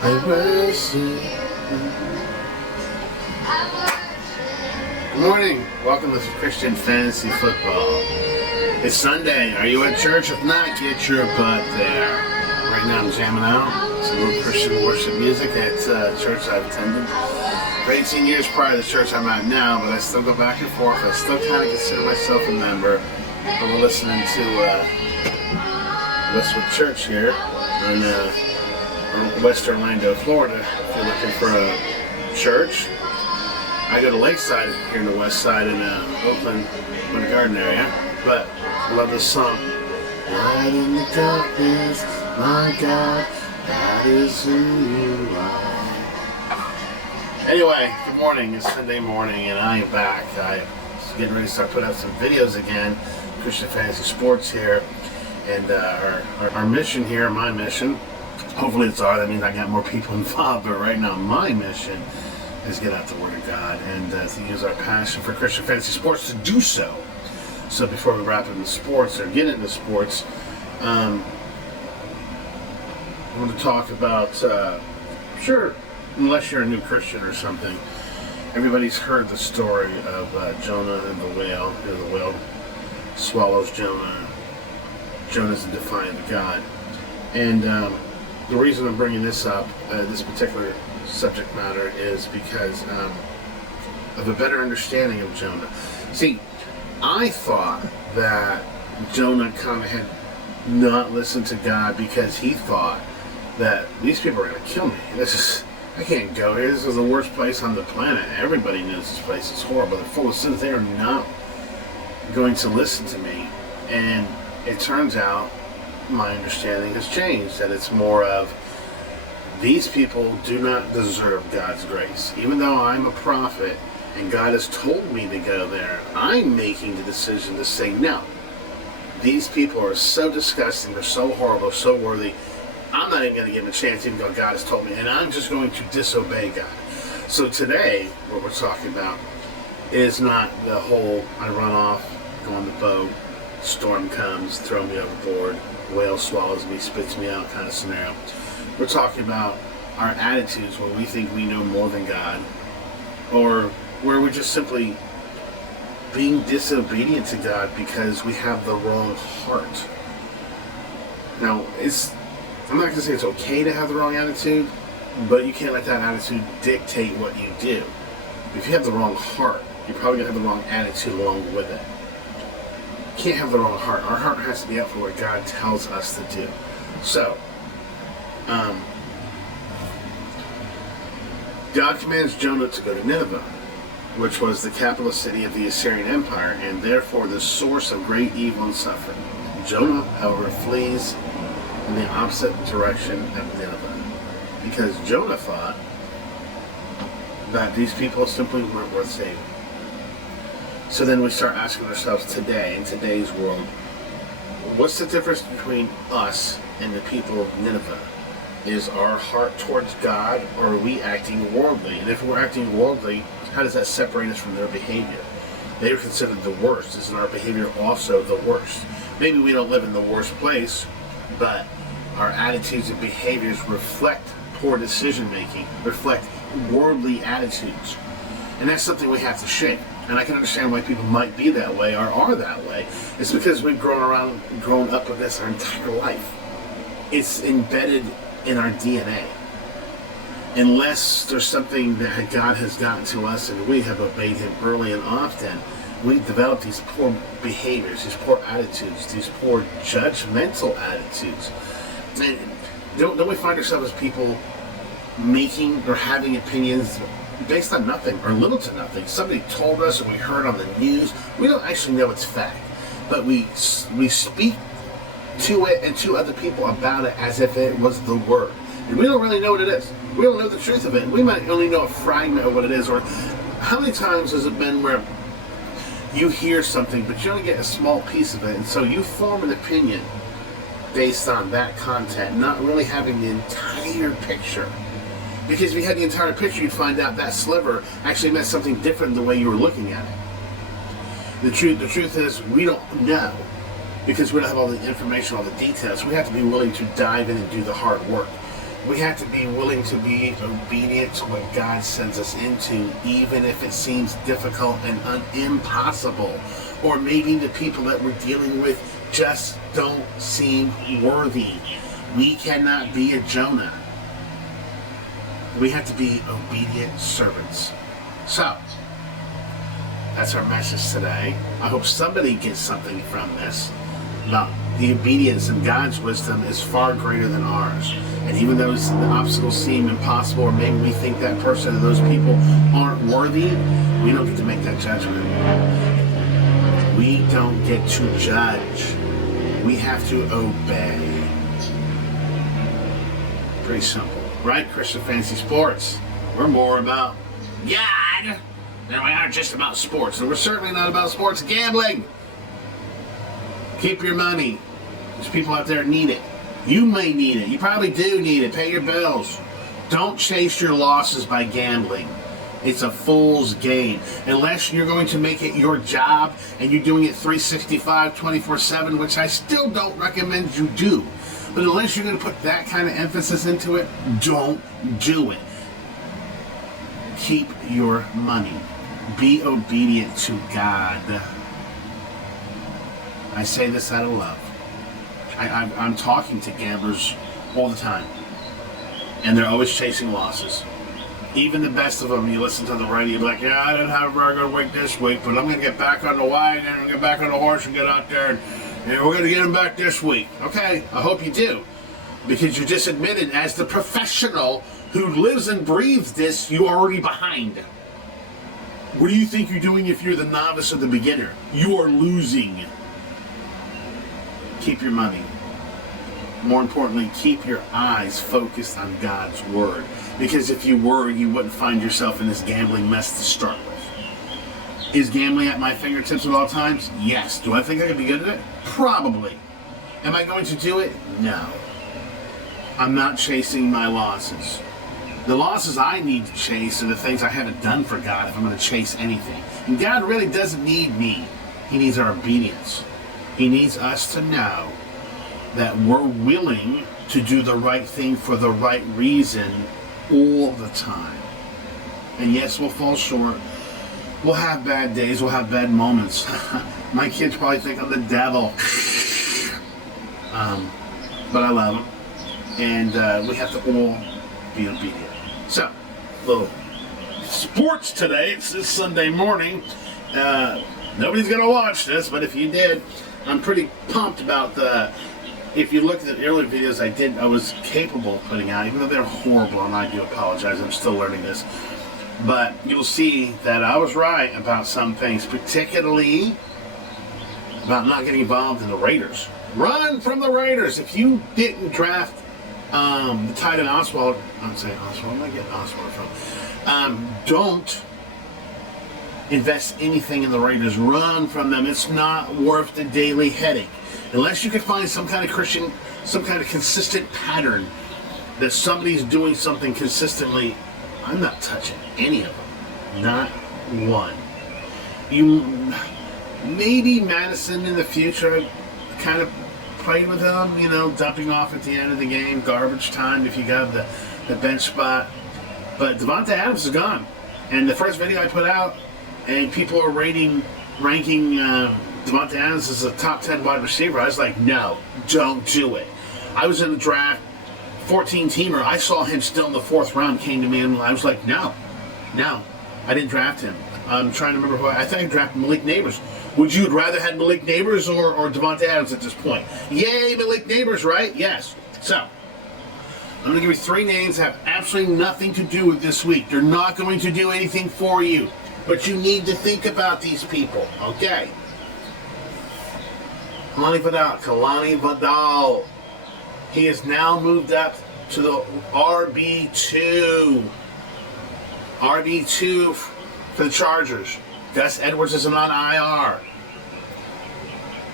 I worship. Good morning. Welcome to Christian Fantasy Football. It's Sunday. Are you at church? If not, get your butt there. Right now I'm jamming out some little Christian worship music at church I've attended for 18 years prior to the church I'm at now, but I still go back and forth. I still kind of consider myself a member. But we're listening to Westwood Church here in West Orlando, Florida. If you're looking for a church, I go to Lakeside here in the west side in Oakland, Winter Garden area. But I love this song. Light in the darkness, my God, that is who you are. Anyway, good morning. It's Sunday morning and I am back. I'm getting ready to start putting out some videos again. Christian Fantasy Sports here. And our mission here, my mission, hopefully it's that means I got more people involved, but right now my mission is get out the Word of God and to use our passion for Christian Fantasy Sports to do so. So before we wrap into sports or get into sports, I want to talk about, sure, unless you're a new Christian or something, everybody's heard the story of Jonah and the whale. You know, the whale swallows Jonah. Jonah's a defiant of God. And the reason I'm bringing this up, this particular subject matter, is because of a better understanding of Jonah. See, I thought that Jonah kind of had not listened to God because he thought that these people are going to kill me. I can't go here. This is the worst place on the planet. Everybody knows this place is horrible. They're full of sins. They are not going to listen to me. And it turns out my understanding has changed, that it's more of these people do not deserve God's grace. Even though I'm a prophet and God has told me to go there, I'm making the decision to say no. These people are so disgusting, they're so horrible, so worthy. I'm not even going to give them a chance even though God has told me, and I'm just going to disobey God. So today, what we're talking about is not the whole I run off, go on the boat, storm comes, throw me overboard, whale swallows me, spits me out kind of scenario. We're talking about our attitudes when we think we know more than God, or where we're just simply being disobedient to God because we have the wrong heart. Now, I'm not going to say it's okay to have the wrong attitude, but you can't let that attitude dictate what you do. If you have the wrong heart, you're probably going to have the wrong attitude along with it. You can't have the wrong heart. Our heart has to be out for what God tells us to do. So, God commands Jonah to go to Nineveh, which was the capital city of the Assyrian Empire, and therefore the source of great evil and suffering. Jonah, however, flees in the opposite direction of Nineveh, because Jonah thought that these people simply weren't worth saving. So then we start asking ourselves today, in today's world, what's the difference between us and the people of Nineveh? Is our heart towards God, or are we acting worldly? And if we're acting worldly, how does that separate us from their behavior? They are considered the worst. Isn't our behavior also the worst? Maybe we don't live in the worst place, but our attitudes and behaviors reflect poor decision making, reflect worldly attitudes. And that's something we have to shape. And I can understand why people might be that way or are that way. It's because we've grown up with this our entire life. It's embedded in our DNA. Unless there's something that God has gotten to us and we have obeyed Him early and often, we develop these poor behaviors, these poor attitudes, these poor judgmental attitudes. And don't we find ourselves as people making or having opinions based on nothing or little to nothing? Somebody told us or we heard on the news. We don't actually know it's fact, but we speak to it and to other people about it as if it was the word. And we don't really know what it is. We don't know the truth of it. We might only know a fragment of what it is. Or how many times has it been where you hear something but you only get a small piece of it, and so you form an opinion based on that content, not really having the entire picture? Because if you had the entire picture, you'd find out that sliver actually meant something different than the way you were looking at it. The truth is, we don't know, because we don't have all the information, all the details. We have to be willing to dive in and do the hard work. We have to be willing to be obedient to what God sends us into, even if it seems difficult and impossible. Or maybe the people that we're dealing with just don't seem worthy. We cannot be a Jonah. We have to be obedient servants. So, that's our message today. I hope somebody gets something from this. About the obedience of God's wisdom is far greater than ours. And even though the obstacles seem impossible, or maybe we think that person or those people aren't worthy, we don't get to make that judgment. We don't get to judge. We have to obey. Pretty simple. Right, Christian Fantasy Sports? We're more about God than we are just about sports. And we're certainly not about sports gambling. Keep your money. There's people out there that need it. You may need it. You probably do need it. Pay your bills. Don't chase your losses by gambling. It's a fool's game. Unless you're going to make it your job and you're doing it 365, 24/7, which I still don't recommend you do. But unless you're going to put that kind of emphasis into it, don't do it. Keep your money. Be obedient to God. I say this out of love. I'm talking to gamblers all the time, and they're always chasing losses. Even the best of them, you listen to the radio, you're like, yeah, I didn't have a very good week this week, but I'm going to get back on the wagon and get back on the horse and get out there, and we're going to get them back this week. Okay, I hope you do, because you just admitted, as the professional who lives and breathes this, you're already behind. What do you think you're doing if you're the novice or the beginner? You are losing. Keep your money. More importantly, keep your eyes focused on God's Word. Because if you were, you wouldn't find yourself in this gambling mess to start with. Is gambling at my fingertips at all times? Yes. Do I think I could be good at it? Probably. Am I going to do it? No. I'm not chasing my losses. The losses I need to chase are the things I haven't done for God if I'm going to chase anything. And God really doesn't need me. He needs our obedience. He needs us to know that we're willing to do the right thing for the right reason all the time. And yes, we'll fall short. We'll have bad days. We'll have bad moments. My kids probably think I'm the devil. But I love them. And we have to all be obedient. So, little sports today. It's this Sunday morning. Nobody's going to watch this, but if you did, I'm pretty pumped about if you looked at the earlier videos I was capable of putting out, even though they're horrible, and I do apologize, I'm still learning this. But you'll see that I was right about some things, particularly about not getting involved in the Raiders. Run from the Raiders. If you didn't draft the tight end Oswald, I'm saying Oswald, where am I getting Oswald from? Don't invest anything in the Raiders. Run from them. It's not worth the daily headache. Unless you can find some kind of consistent pattern that somebody's doing something consistently, I'm not touching any of them. Not one. Maybe Madison in the future kind of played with him, dumping off at the end of the game, garbage time if you got the bench spot. But Devontae Adams is gone. And the first video I put out, and people are ranking Devontae Adams as a top 10 wide receiver. I was like, no, don't do it. I was in the draft, 14-teamer. I saw him still in the 4th round, came to me, and I was like, no, I didn't draft him. I'm trying to remember who I think I drafted Malik Neighbors. Would you have rather had Malik Neighbors or Devontae Adams at this point? Yay, Malik Neighbors, right? Yes. So, I'm going to give you 3 names that have absolutely nothing to do with this week. They're not going to do anything for you. But you need to think about these people, okay? Kalani Vidal. He has now moved up to the RB2. RB2 for the Chargers. Gus Edwards is on IR.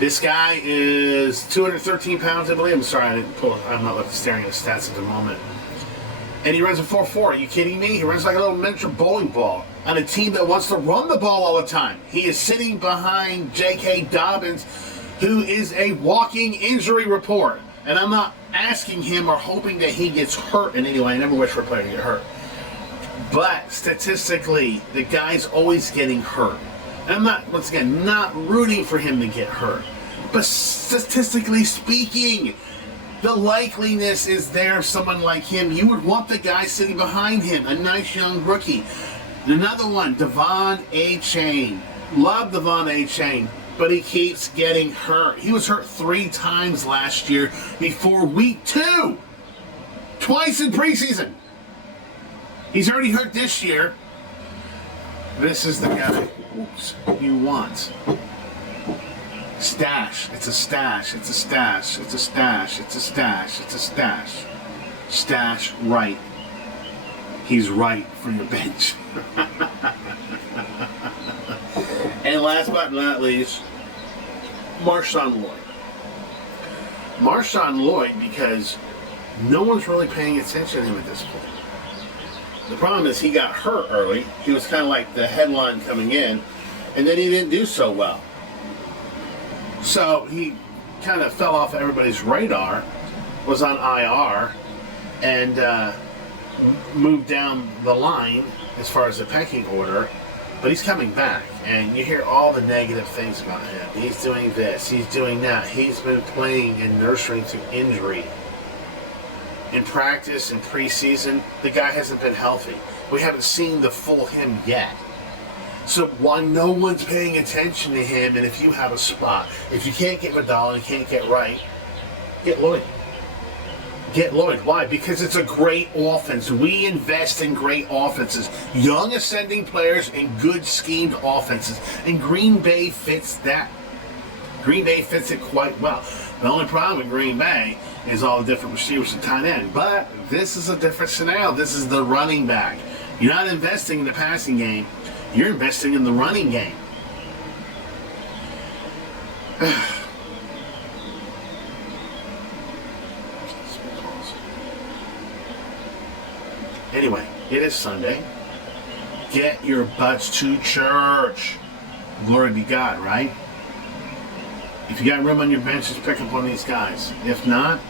This guy is 213 pounds, I believe. I'm sorry, I'm not staring at the stats at the moment. And he runs a 4.4. Are you kidding me? He runs like a little miniature bowling ball on a team that wants to run the ball all the time. He is sitting behind J.K. Dobbins, who is a walking injury report. And I'm not asking him or hoping that he gets hurt in any way. I never wish for a player to get hurt. But statistically, the guy's always getting hurt. And I'm not, once again, not rooting for him to get hurt. But statistically speaking, the likeliness is there of someone like him. You would want the guy sitting behind him, a nice young rookie. Another one, Devon A-Chain. Love Devon A-Chain, but he keeps getting hurt. He was hurt 3 times last year before week 2. Twice in preseason. He's already hurt this year. This is the guy you want. Stash. It's a stash. It's a stash. It's a stash. It's a stash. It's a stash. Stash right. He's right for your bench. And last but not least, Marshawn Lloyd. Marshawn Lloyd, because no one's really paying attention to him at this point. The problem is he got hurt early. He was kind of like the headline coming in, and then he didn't do so well. So he kind of fell off everybody's radar, was on IR, and moved down the line as far as the pecking order. But he's coming back, and you hear all the negative things about him. He's doing this, he's doing that. He's been playing and nursing through injury. In practice, in preseason, the guy hasn't been healthy. We haven't seen the full him yet. So why no one's paying attention to him, and if you have a spot, if you can't get Vidal and you can't get Wright, get Lloyd. Get Lloyd. Why? Because it's a great offense. We invest in great offenses. Young ascending players and good schemed offenses. And Green Bay fits that. Green Bay fits it quite well. The only problem with Green Bay is all the different receivers and tight end. But this is a different scenario. This is the running back. You're not investing in the passing game. You're investing in the running game. Anyway, it is Sunday. Get your butts to church. Glory be God, right? If you got room on your bench, just pick up one of these guys. If not,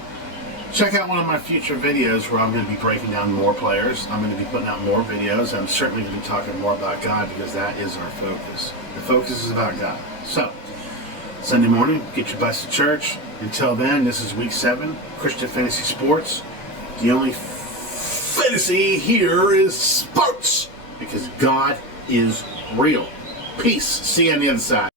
check out one of my future videos where I'm going to be breaking down more players. I'm going to be putting out more videos. I'm certainly going to be talking more about God because that is our focus. The focus is about God. So, Sunday morning, get your butts to church. Until then, this is week 7, Christian Fantasy Sports. The only fantasy here is sports because God is real. Peace. See you on the other side.